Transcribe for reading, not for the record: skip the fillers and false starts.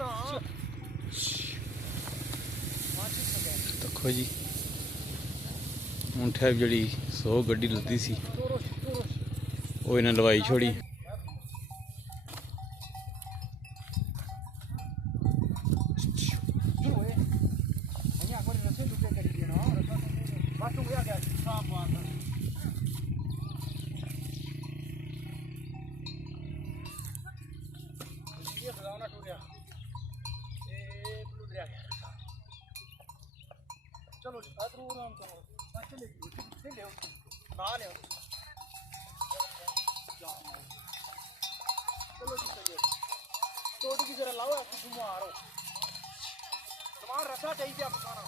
ना ਦੇਖੋ ਜੀ ਹੁਣ ਠਹਿਬ ਜਿਹੜੀ 100 ਗੱਡੀ ਲੱਦੀ ਸੀ ਉਹ ਇਹਨਾਂ ਲਵਾਈ ਛੋੜੀ। चलो जी आराम करो बच्चे ले ले ना ले चलो जी सही है टोटी की जरा लाओ आपको घुमा रहा सामान रखा चाहिए आपको खाना